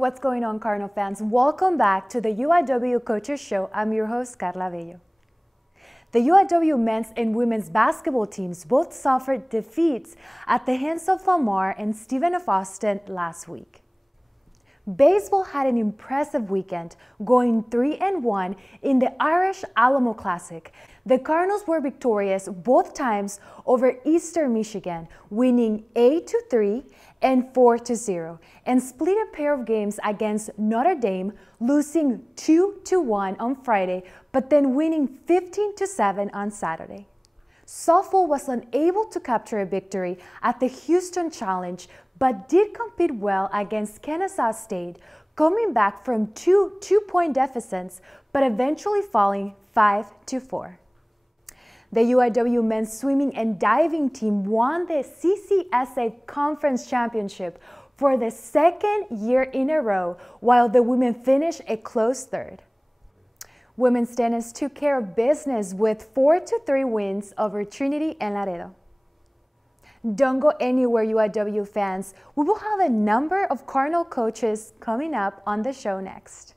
What's going on, Cardinal fans? Welcome back to the Uiw Coaches Show. I'm your host, Karla Bello. The UIW men's and women's basketball teams both suffered defeats at the hands of Lamar and Stephen of Austin last week. Baseball had an impressive weekend, going 3-1 in the Irish Alamo Classic. The Cardinals were victorious both times over Eastern Michigan, winning 8-3 and 4-0, and split a pair of games against Notre Dame, losing 2-1 on Friday, but then winning 15-7 on Saturday. Softball was unable to capture a victory at the Houston Challenge, but did compete well against Kennesaw State, coming back from two two-point deficits, but eventually falling 5-4. The UIW men's swimming and diving team won the CCSA Conference Championship for the second year in a row, while the women finished a close third. Women's tennis took care of business with 4-3 wins over Trinity and Laredo. Don't go anywhere, UIW fans. We will have a number of Cardinal coaches coming up on the show next.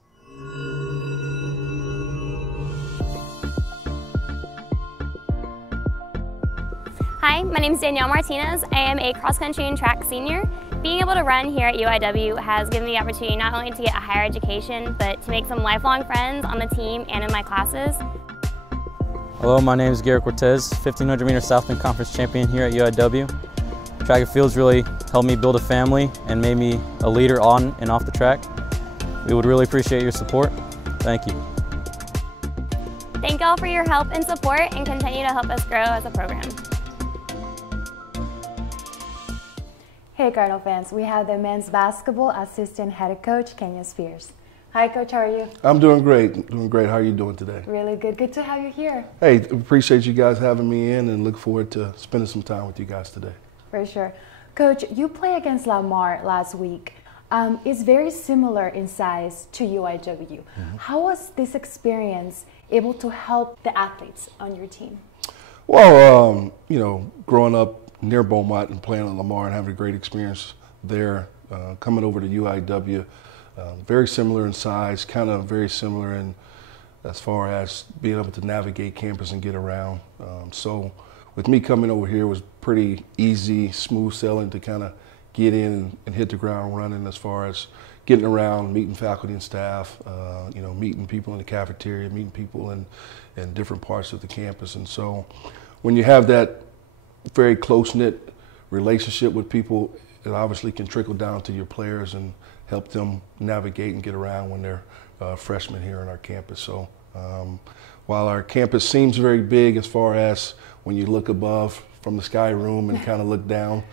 Hi, my name is Danielle Martinez. I am a cross-country and track senior. Being able to run here at UIW has given me the opportunity not only to get a higher education, but to make some lifelong friends on the team and in my classes. Hello, my name is Garrett Cortez, 1500 meter Southland Conference champion here at UIW. Track and fields really helped me build a family and made me a leader on and off the track. We would really appreciate your support. Thank you. Thank you all for your help and support, and continue to help us grow as a program. Hey Cardinal fans, we have the men's basketball assistant head coach, Kenyon. Hi Coach, how are you? I'm doing great. Doing great. How are you doing today? Really good. Good to have you here. Hey, appreciate you guys having me in and look forward to spending some time with you guys today. For sure. Coach, you played against Lamar last week. It's very similar in size to UIW. Mm-hmm. How was this experience able to help the athletes on your team? Well, you know, growing up near Beaumont and playing at Lamar and having a great experience there, coming over to UIW, very similar in size, kind of very similar in as far as being able to navigate campus and get around. So with me coming over here, it was pretty easy, smooth sailing to kind of get in and hit the ground running as far as getting around, meeting faculty and staff, you know, meeting people in the cafeteria, meeting people in different parts of the campus. And so when you have that very close-knit relationship with people, it obviously can trickle down to your players and help them navigate and get around when they're freshmen here on our campus. So while our campus seems very big as far as when you look above from the sky room and kind of look down,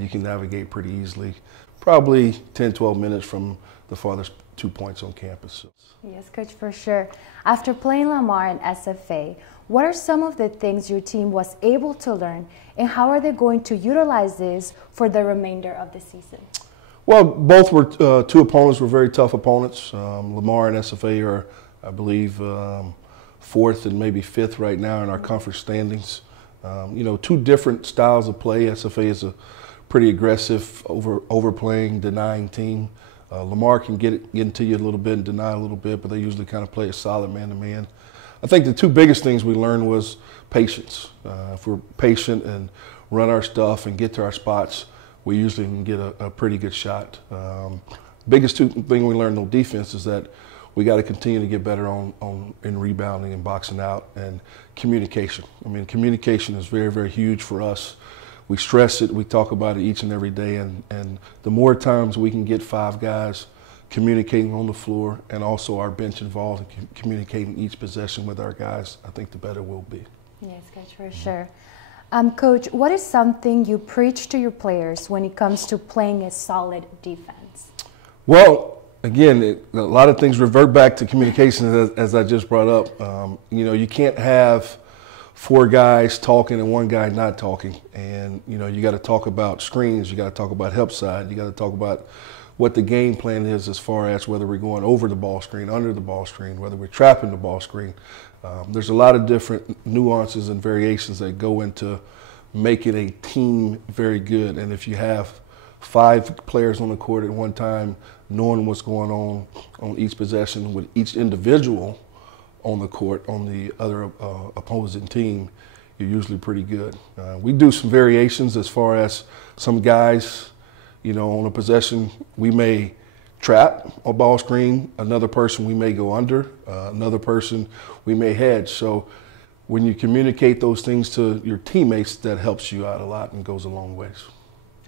you can navigate pretty easily. Probably 10, 12 minutes from the farthest 2 points on campus. Yes, Coach, for sure. After playing Lamar and SFA, what are some of the things your team was able to learn, and how are they going to utilize this for the remainder of the season? Well, both were two opponents were very tough opponents. Lamar and SFA are, I believe, fourth and maybe fifth right now in our conference standings. You know, two different styles of play. SFA is a pretty aggressive, overplaying, denying team. Lamar can get into you a little bit and deny a little bit, but they usually kind of play a solid man-to-man. I think the two biggest things we learned was patience. If we're patient and run our stuff and get to our spots, we usually can get a pretty good shot. Biggest thing we learned on defense is that we got to continue to get better in rebounding and boxing out and communication. I mean, communication is very, very huge for us. We stress it, we talk about it each and every day, and the more times we can get five guys communicating on the floor and also our bench involved in communicating each possession with our guys, I think the better we'll be. Yes, Coach, for sure. Coach, what is something you preach to your players when it comes to playing a solid defense? Well, again, a lot of things revert back to communication, as I just brought up. You know, you can't have four guys talking and one guy not talking. And, you know, you got to talk about screens, you got to talk about help side, you got to talk about what the game plan is as far as whether we're going over the ball screen, under the ball screen, whether we're trapping the ball screen. There's a lot of different nuances and variations that go into making a team very good. And if you have 5 players on the court at one time, knowing what's going on each possession with each individual on the court on the other opposing team, you're usually pretty good. We do some variations as far as some guys, you know, on a possession, we may trap a ball screen, another person we may go under, another person we may hedge. So when you communicate those things to your teammates, that helps you out a lot and goes a long ways.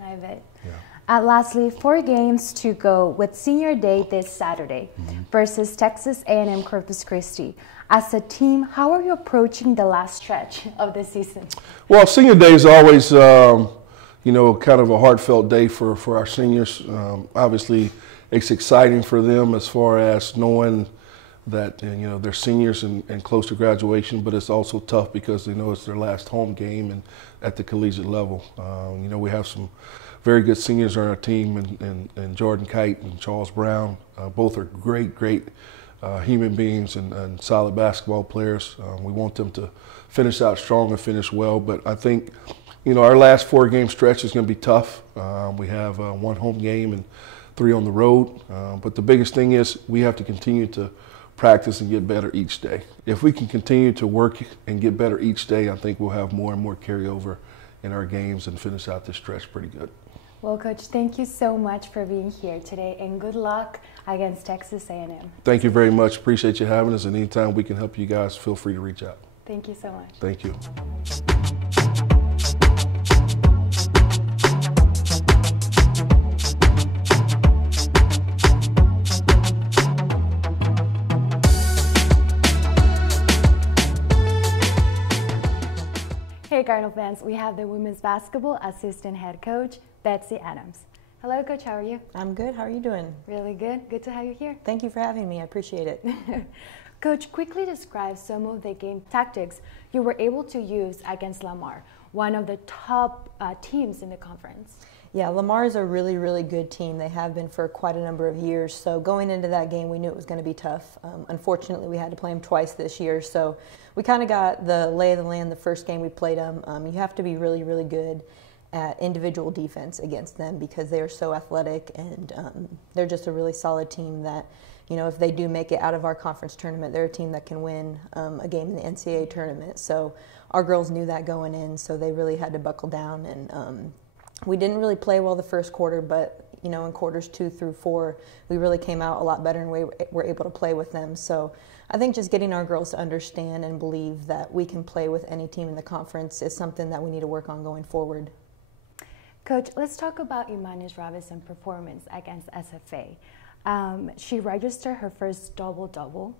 I bet. Yeah. Lastly, 4 games to go with Senior Day this Saturday versus Texas A&M Corpus Christi. As a team, how are you approaching the last stretch of the season? Well, Senior Day is always, you know, kind of a heartfelt day for our seniors. Obviously, it's exciting for them as far as knowing that, you know, they're seniors and close to graduation, but it's also tough because they know it's their last home game and at the collegiate level. You know, we have some very good seniors on our team, and Jordan Kite and Charles Brown. Both are great human beings and solid basketball players. We want them to finish out strong and finish well, but I think, you know, our last 4-game stretch is going to be tough. We have 1 home game and 3 on the road, but the biggest thing is we have to continue to practice and get better each day. If we can continue to work and get better each day, I think we'll have more and more carryover in our games and finish out this stretch pretty good. Well, Coach, thank you so much for being here today, and good luck against Texas A&M. Thank you very much. Appreciate you having us, and anytime we can help you guys, feel free to reach out. Thank you so much. Thank you. Hey Cardinal fans, we have the women's basketball assistant head coach, Betsy Adams. Hello Coach, how are you? I'm good, how are you doing? Really good, good to have you here. Thank you for having me, I appreciate it. Coach, quickly describe some of the game tactics you were able to use against Lamar, one of the top teams in the conference. Yeah, Lamar is a really good team. They have been for quite a number of years. So going into that game, we knew it was going to be tough. Unfortunately, we had to play them twice this year. So we kind of got the lay of the land the first game we played them. You have to be really good at individual defense against them because they are so athletic, and they're just a really solid team that, you know, if they do make it out of our conference tournament, they're a team that can win a game in the NCAA tournament. So our girls knew that going in, so they really had to buckle down. And we didn't really play well the first quarter, but, you know, in quarters 2 through 4, we really came out a lot better and we were able to play with them. So I think just getting our girls to understand and believe that we can play with any team in the conference is something that we need to work on going forward. Coach, let's talk about Imani's Robinson performance against SFA. She registered her first double-double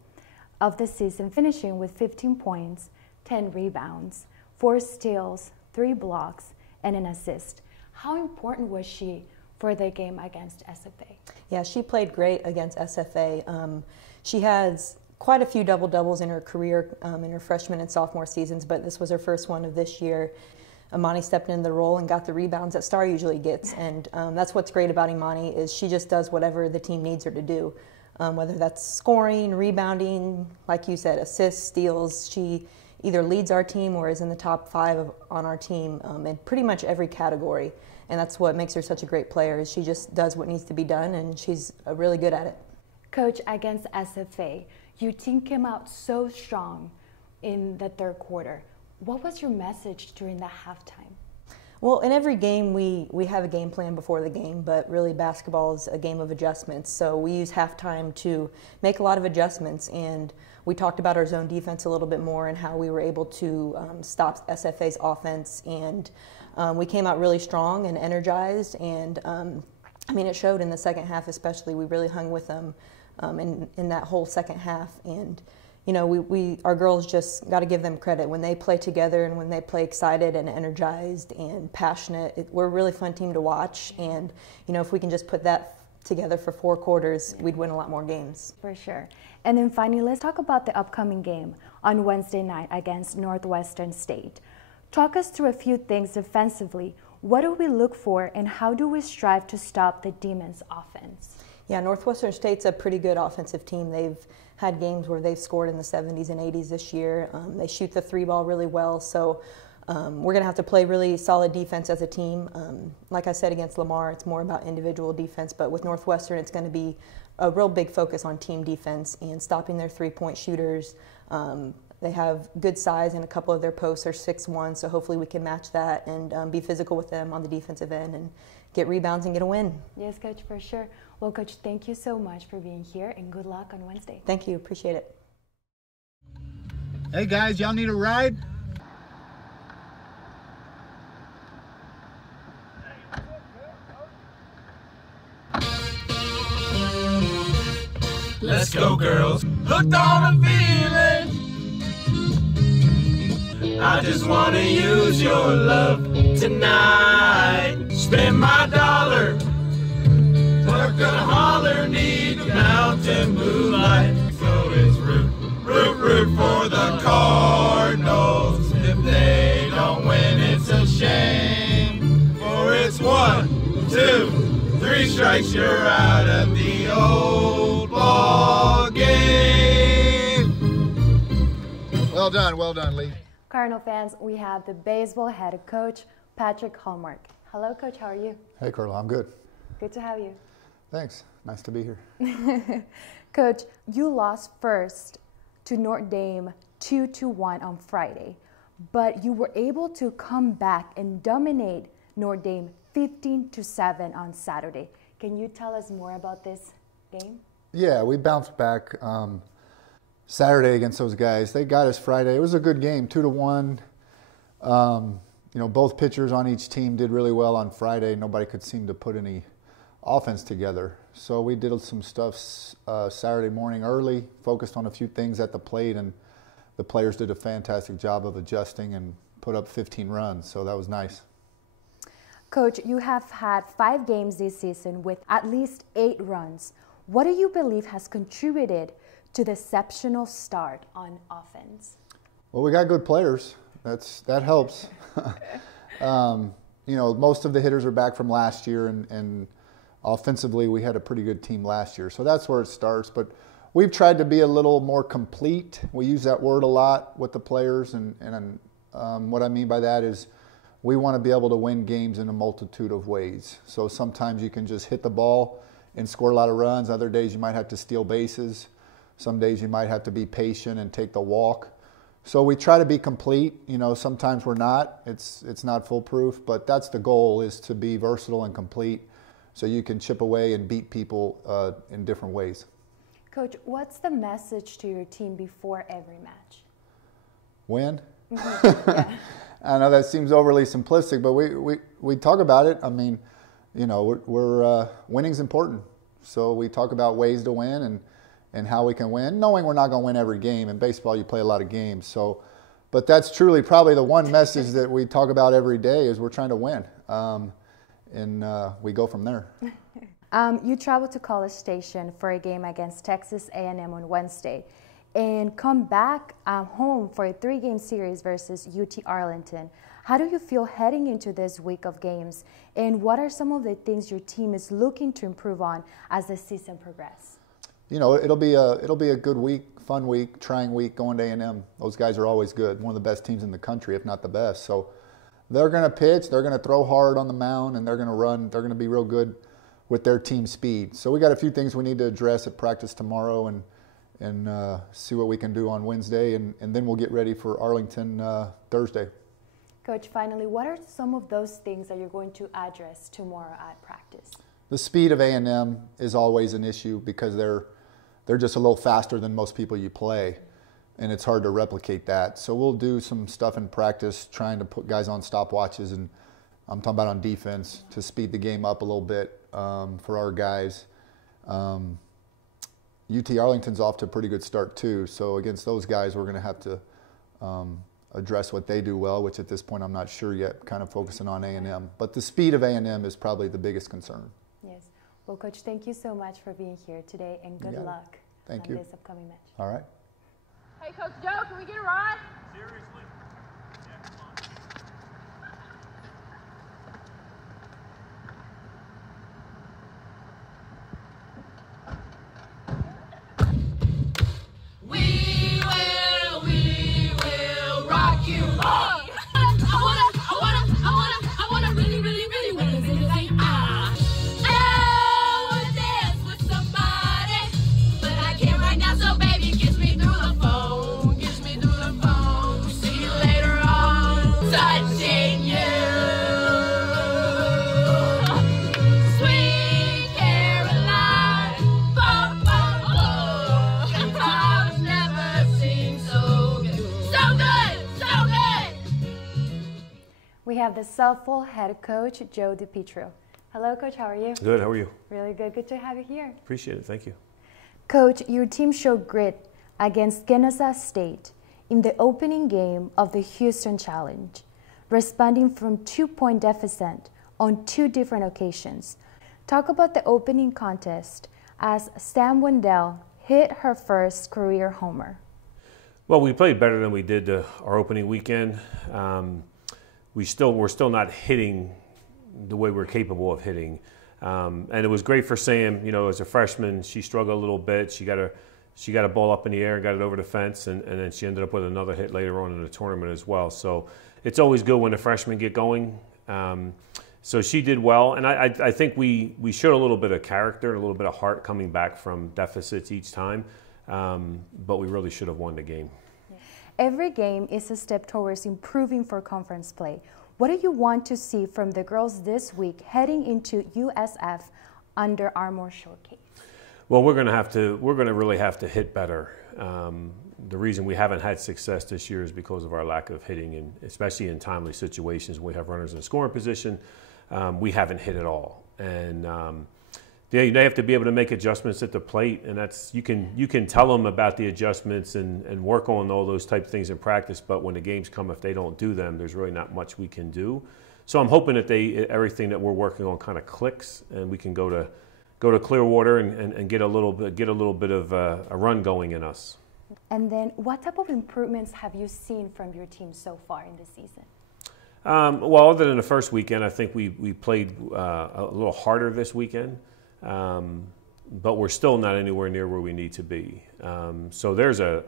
of the season, finishing with 15 points, 10 rebounds, 4 steals, 3 blocks, and an assist. How important was she for the game against SFA? Yeah, she played great against SFA. She has quite a few double-doubles in her career in her freshman and sophomore seasons, but this was her first one of this year. Imani stepped into the role and got the rebounds that Star usually gets, and that's what's great about Imani is she just does whatever the team needs her to do, whether that's scoring, rebounding, like you said, assists, steals. She either leads our team or is in the top 5 on our team in pretty much every category, and that's what makes her such a great player is she just does what needs to be done, and she's really good at it. Coach, against SFA, your team came out so strong in the third quarter. What was your message during the halftime? Well, in every game we have a game plan before the game, but really basketball is a game of adjustments. So we use halftime to make a lot of adjustments, and we talked about our zone defense a little bit more and how we were able to stop SFA's offense, and we came out really strong and energized, and I mean it showed in the second half especially. We really hung with them in that whole second half, and you know, our girls just got to give them credit. When they play together and when they play excited and energized and passionate, we're a really fun team to watch. And, you know, if we can just put that together for 4 quarters, we'd win a lot more games. For sure. And then finally, let's talk about the upcoming game on Wednesday night against Northwestern State. Talk us through a few things defensively. What do we look for and how do we strive to stop the Demons' offense? Yeah, Northwestern State's a pretty good offensive team. They've had games where they've scored in the 70s and 80s this year. They shoot the 3 ball really well, so We're going to have to play really solid defense as a team. Like I said, against Lamar, it's more about individual defense, but with Northwestern, it's going to be a real big focus on team defense and stopping their three-point shooters. They have good size, and a couple of their posts are 6'1", so hopefully we can match that and be physical with them on the defensive end and get rebounds and get a win. Yes, Coach, for sure. Well, Coach, thank you so much for being here, and good luck on Wednesday. Thank you. Appreciate it. Hey, guys, y'all need a ride? Let's go, girls. Hooked on a feeling. I just want to use your love tonight. Spend my dollar. Park a holler neath the mountain moonlight. So it's root for the Cardinals. If they don't win, it's a shame. For it's 1, 2, 3 strikes, you're out of the old ball game. Well done, Lee. Cardinal fans, we have the baseball head coach, Patrick Hallmark. Hello, Coach. How are you? Hey, Karla, I'm good. Good to have you. Thanks. Nice to be here. Coach, you lost first to Notre Dame 2-1 on Friday, but you were able to come back and dominate Notre Dame 15-7 on Saturday. Can you tell us more about this game? Yeah, we bounced back Saturday against those guys. They got us Friday. It was a good game, 2-1. You know, both pitchers on each team did really well on Friday. Nobody could seem to put any offense together. So we did some stuff Saturday morning early, focused on a few things at the plate, and the players did a fantastic job of adjusting and put up 15 runs. So that was nice. Coach, you have had 5 games this season with at least 8 runs. What do you believe has contributed to the exceptional start on offense? Well, we got good players. That helps. You know, most of the hitters are back from last year, and offensively we had a pretty good team last year. So that's where it starts. But we've tried to be a little more complete. We use that word a lot with the players, and what I mean by that is we want to be able to win games in a multitude of ways. So sometimes you can just hit the ball and score a lot of runs. Other days you might have to steal bases. Some days you might have to be patient and take the walk. So we try to be complete. You know, sometimes we're not. It's not foolproof, but that's the goal, is to be versatile and complete so you can chip away and beat people in different ways. Coach, what's the message to your team before every match? Win. Yeah. I know that seems overly simplistic, but we talk about it. I mean, you know, winning's important. So we talk about ways to win and how we can win, knowing we're not going to win every game. In baseball, you play a lot of games. So, but that's truly probably the one message that we talk about every day, is we're trying to win. And we go from there. You traveled to College Station for a game against Texas A&M on Wednesday, and come back home for a 3-game series versus UT Arlington. How do you feel heading into this week of games, and what are some of the things your team is looking to improve on as the season progresses? You know, it'll be a good week, fun week, trying week going to A&M. Those guys are always good, one of the best teams in the country, if not the best. So they're going to pitch, they're going to throw hard on the mound, and they're going to run. They're going to be real good with their team speed. So we got a few things we need to address at practice tomorrow, and see what we can do on Wednesday, and then we'll get ready for Arlington Thursday. Coach, finally, what are some of those things that you're going to address tomorrow at practice? The speed of A&M is always an issue because they're just a little faster than most people you play, and it's hard to replicate that. So we'll do some stuff in practice, trying to put guys on stopwatches, and I'm talking about on defense, to speed the game up a little bit for our guys. UT Arlington's off to a pretty good start too, so against those guys we're going to have to address what they do well, which at this point I'm not sure yet, kind of focusing on A&M. But the speed of A&M is probably the biggest concern. Yes. Well, Coach, thank you so much for being here today, and good luck on this upcoming match. All right. Hey, Coach Joe, can we get a ride? Seriously? Yeah, come on. We will rock you. have the softball head coach, Joe DiPietro. Hello, Coach. How are you? Good. How are you? Really good. Good to have you here. Appreciate it. Thank you. Coach, your team showed grit against Kansas State in the opening game of the Houston Challenge, responding from 2-point deficit on 2 different occasions. Talk about the opening contest as Sam Wendell hit her first career homer. Well, we played better than we did our opening weekend. We're still not hitting the way we're capable of hitting. And it was great for Sam. You know, as a freshman, she struggled a little bit. She got a ball up in the air and got it over the fence, and then she ended up with another hit later on in the tournament as well. So it's always good when the freshmen get going. So she did well, and I think we showed a little bit of character and a little bit of heart coming back from deficits each time, but we really should have won the game. Every game is a step towards improving for conference play. What do you want to see from the girls this week heading into USF Under Armour Showcase? Well, we're going to really have to hit better. The reason we haven't had success this year is because of our lack of hitting, and especially in timely situations when we have runners in scoring position, we haven't hit at all. And they have to be able to make adjustments at the plate, and that's you can tell them about the adjustments and work on all those type of things in practice. But when the games come, if they don't do them, there's really not much we can do. So I'm hoping that everything that we're working on kind of clicks, and we can go to Clearwater and get a little bit of a run going in us. And then, what type of improvements have you seen from your team so far in the season? Well, other than the first weekend, I think we played a little harder this weekend. But we're still not anywhere near where we need to be. So there's a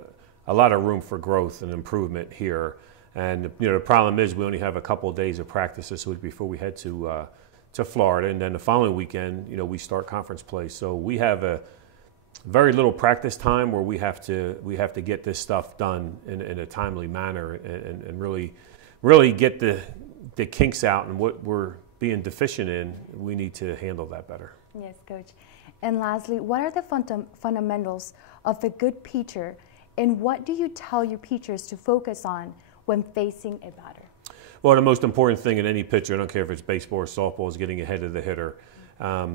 lot of room for growth and improvement here. And the problem is we only have a couple of days of practice this week before we head to Florida, and then the following weekend, we start conference play. So we have a very little practice time where we have to get this stuff done in a timely manner and really get the kinks out, and what we're being deficient in, we need to handle that better. Yes, Coach. And lastly, what are the fundamentals of a good pitcher, and what do you tell your pitchers to focus on when facing a batter? Well, the most important thing in any pitcher, I don't care if it's baseball or softball, is getting ahead of the hitter.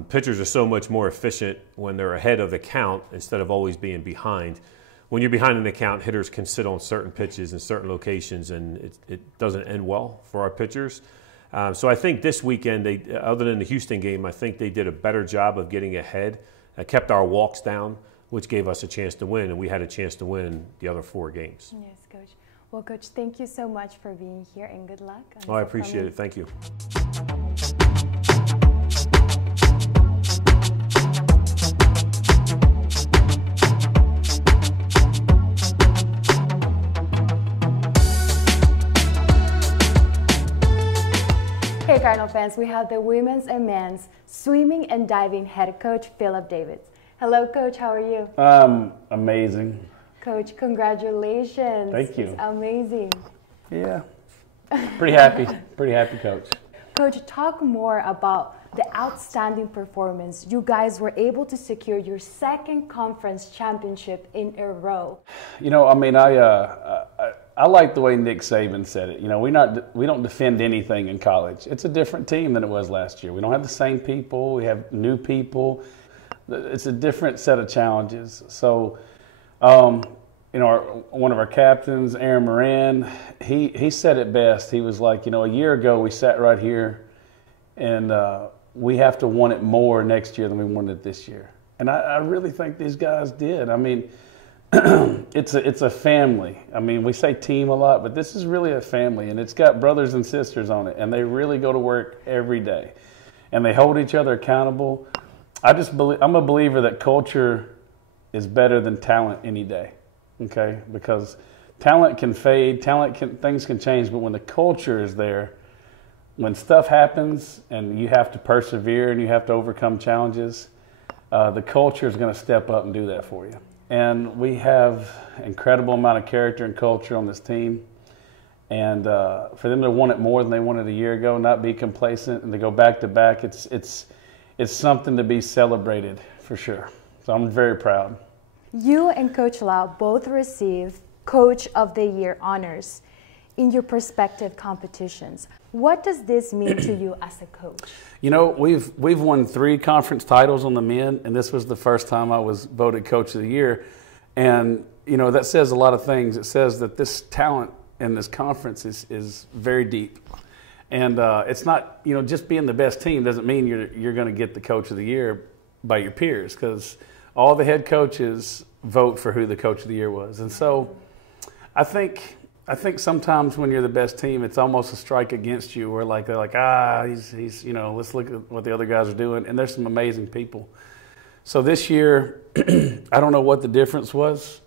Pitchers are so much more efficient when they're ahead of the count instead of always being behind. When you're behind in the count, hitters can sit on certain pitches in certain locations, and it doesn't end well for our pitchers. So I think this weekend, other than the Houston game, I think they did a better job of getting ahead, kept our walks down, which gave us a chance to win, and we had a chance to win the other 4 games. Yes, Coach. Well, Coach, thank you so much for being here, and good luck. Oh, I appreciate it. Thank you. Hey Cardinal fans, we have the women's and men's swimming and diving head coach, Phillip Davids. Hello, Coach. How are you? Amazing. Coach, congratulations. Thank you. It's amazing. Yeah. Pretty happy. Pretty happy, Coach. Coach, talk more about the outstanding performance. You guys were able to secure your 2nd conference championship in a row. I like the way Nick Saban said it. We don't defend anything in college. It's a different team than it was last year. We don't have the same people. We have new people. It's a different set of challenges. So, one of our captains, Aaron Moran, he said it best. He was like, a year ago we sat right here, and we have to want it more next year than we wanted it this year. And I really think these guys did. I mean, it's a family. I mean, we say team a lot, but this is really a family, and it's got brothers and sisters on it, and they really go to work every day, and they hold each other accountable. I'm a believer that culture is better than talent any day, okay? Because talent can fade, things can change, but when the culture is there, when stuff happens and you have to persevere and you have to overcome challenges, the culture is going to step up and do that for you. And we have an incredible amount of character and culture on this team. And for them to want it more than they wanted a year ago, not be complacent, and to go back to back, it's something to be celebrated for sure. So I'm very proud. You and Coach Lau both received Coach of the Year honors. in your prospective competitions. What does this mean to you as a coach? You know, we've won 3 conference titles on the men, and this was the first time I was voted Coach of the Year. And, you know, that says a lot of things. It says that this talent in this conference is very deep. And it's not, you know, just being the best team doesn't mean you're going to get the Coach of the Year by your peers, because all the head coaches vote for who the Coach of the Year was. And so I think sometimes when you're the best team, it's almost a strike against you, where they're like, he's you know, let's look at what the other guys are doing. And there's some amazing people. So this year, I don't know what the difference was.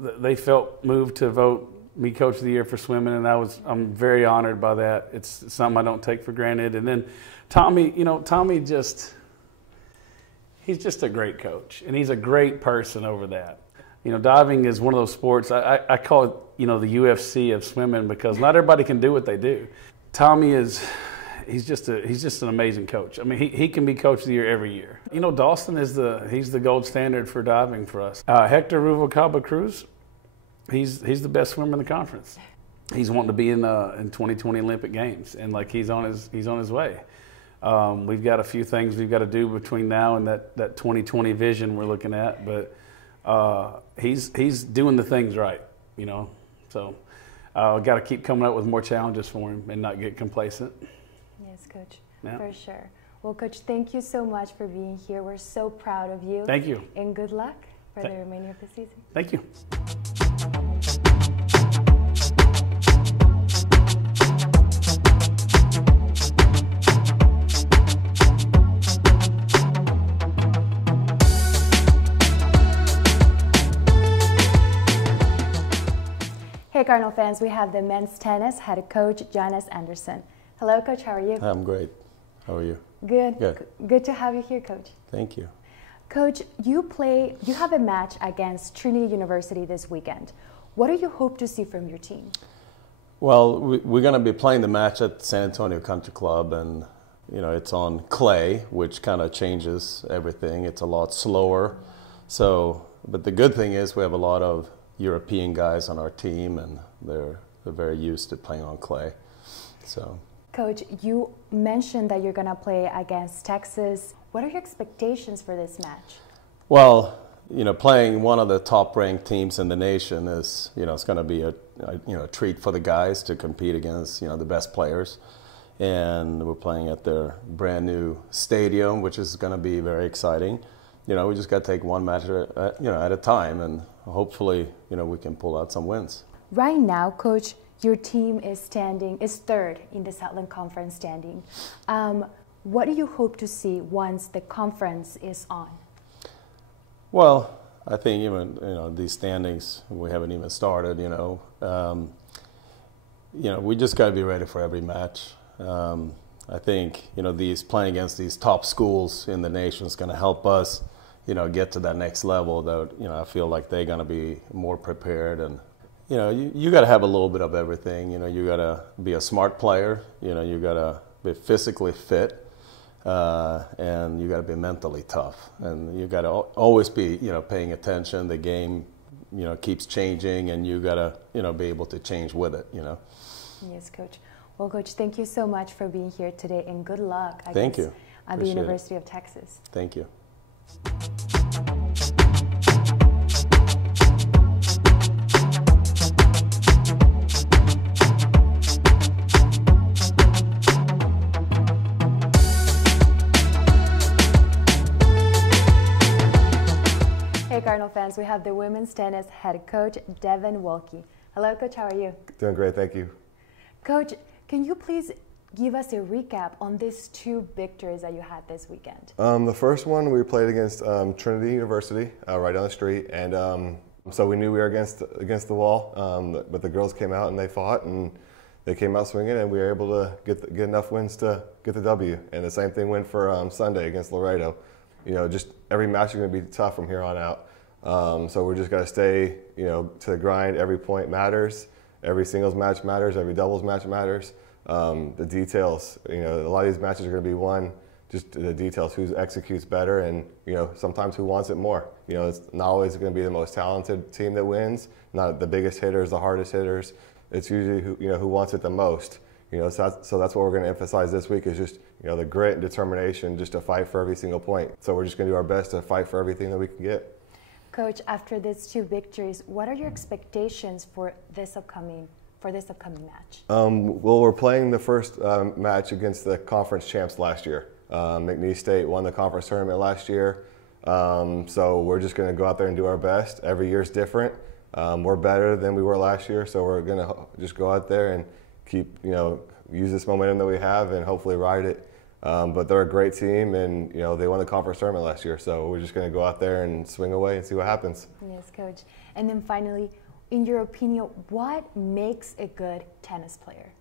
They felt moved to vote me Coach of the Year for swimming, and I'm very honored by that. It's something I don't take for granted. And then Tommy, you know, he's just a great coach, and he's a great person over that. You know, diving is one of those sports, I call it, you know, the UFC of swimming, because not everybody can do what they do. Tommy he's just an amazing coach. I mean, he can be Coach of the Year every year. You know, Dawson he's the gold standard for diving for us. Hector Ruvalcaba Cruz, he's the best swimmer in the conference. He's wanting to be in 2020 Olympic Games, and he's on his way. We've got a few things we've got to do between now and that 2020 vision we're looking at, but he's doing the things right, you know. So I've got to keep coming up with more challenges for him and not get complacent. Yes, Coach, yeah. For sure. Well, Coach, thank you so much for being here. We're so proud of you. Thank you. And good luck for the remainder of the season. Thank you. Hey Cardinal fans, we have the men's tennis head coach, Jonas Andersson. Hello, Coach, how are you? I'm great. How are you? Good. Good to have you here, Coach. Thank you. Coach, you have a match against Trinity University this weekend. What do you hope to see from your team? Well, we're going to be playing the match at San Antonio Country Club, and you know, it's on clay, which kind of changes everything. It's a lot slower. So, but the good thing is we have a lot of European guys on our team, and they're very used to playing on clay. So, Coach, you mentioned that you're going to play against Texas. What are your expectations for this match? Well, you know, playing one of the top-ranked teams in the nation is, you know, it's going to be a treat for the guys to compete against, you know, the best players. And we're playing at their brand new stadium, which is going to be very exciting. You know, we just got to take one match at a time, and hopefully, you know, we can pull out some wins. Right now, Coach, your team is third in the Southland Conference standing. What do you hope to see once the conference is on? Well, I think even, you know, these standings, we haven't even started, you know. We just got to be ready for every match. I think, you know, playing against these top schools in the nation is going to help us, you know, get to that next level. That, you know, I feel like they're going to be more prepared, and you know, you got to have a little bit of everything. You know, you got to be a smart player. You know, you got to be physically fit, and you got to be mentally tough, and you got to always be, you know, paying attention. The game, you know, keeps changing, and you got to, you know, be able to change with it. You know. Yes, Coach. Well, Coach, thank you so much for being here today, and good luck. Thank you. At the University of Texas. Thank you. Hey Cardinal fans, we have the women's tennis head coach, Devin Wilke. Hello, Coach, how are you? Doing great, thank you. Coach, can you please give us a recap on these 2 victories that you had this weekend? The first one, we played against Trinity University, right down the street, and so we knew we were against the wall, but the girls came out and they fought, and they came out swinging, and we were able to get enough wins to get the W. And the same thing went for Sunday against Laredo. You know, just every match is going to be tough from here on out. So we're just going to stay, you know, to the grind. Every point matters. Every singles match matters. Every doubles match matters. The details, you know, a lot of these matches are going to be won just the details, who executes better, and, you know, sometimes who wants it more. You know, it's not always going to be the most talented team that wins, not the biggest hitters, the hardest hitters. it's usually who wants it the most. So that's what we're going to emphasize this week is just the grit and determination just to fight for every single point. So we're just going to do our best to fight for everything that we can get. Coach, after these 2 victories, what are your expectations for this upcoming match? Well, we're playing the first match against the conference champs last year. McNeese State won the conference tournament last year. So we're just going to go out there and do our best. Every year's different. We're better than we were last year, so we're going to just go out there and keep, use this momentum that we have and hopefully ride it. But they're a great team, and they won the conference tournament last year, so we're just going to go out there and swing away and see what happens. Yes, Coach. And then finally, in your opinion, what makes a good tennis player?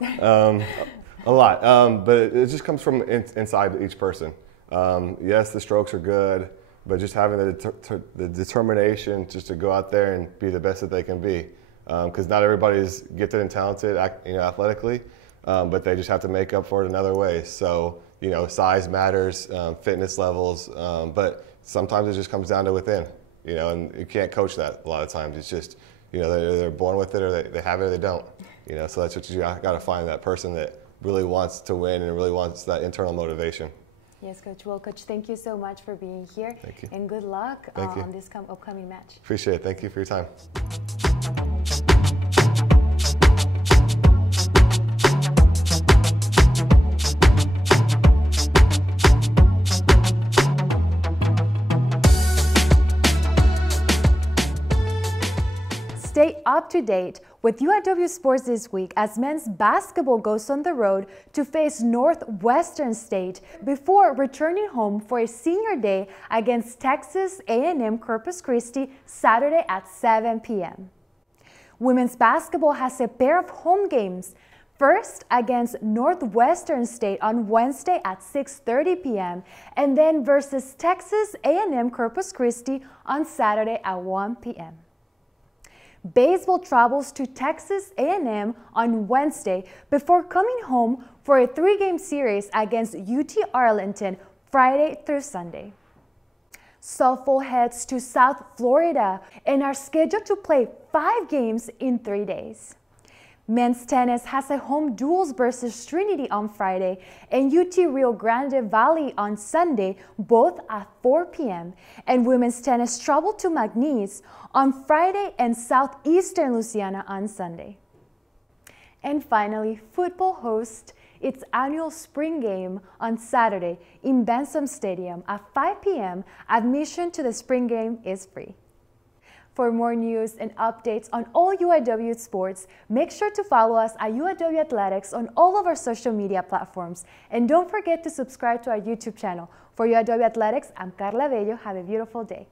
A lot, but it just comes from inside each person. Yes, the strokes are good, but just having the determination just to go out there and be the best that they can be. Because not everybody's gifted and talented, athletically, but they just have to make up for it in other ways. So, size matters, fitness levels, but sometimes it just comes down to within, and you can't coach that a lot of times. It's just, they're born with it, or they have it or they don't. So that's what you got to find, that person that really wants to win and really wants that internal motivation. Yes, Coach. Well, Coach, thank you so much for being here. Thank you. And good luck on this upcoming match. Appreciate it. Thank you for your time. Stay up to date with UIW Sports this week as men's basketball goes on the road to face Northwestern State before returning home for a senior day against Texas A&M Corpus Christi Saturday at 7 p.m. Women's basketball has a pair of home games. First against Northwestern State on Wednesday at 6:30 p.m. and then versus Texas A&M Corpus Christi on Saturday at 1 p.m. Baseball travels to Texas A&M on Wednesday before coming home for a 3-game series against UT Arlington Friday through Sunday. Softball heads to South Florida and are scheduled to play 5 games in 3 days. Men's tennis has a home duels versus Trinity on Friday and UT Rio Grande Valley on Sunday, both at 4 p.m. And women's tennis travel to McNeese on Friday and Southeastern Louisiana on Sunday. And finally, football hosts its annual spring game on Saturday in Benson Stadium at 5 p.m. Admission to the spring game is free. For more news and updates on all UIW sports, make sure to follow us at UIW Athletics on all of our social media platforms. And don't forget to subscribe to our YouTube channel. For UIW Athletics, I'm Karla Bello. Have a beautiful day.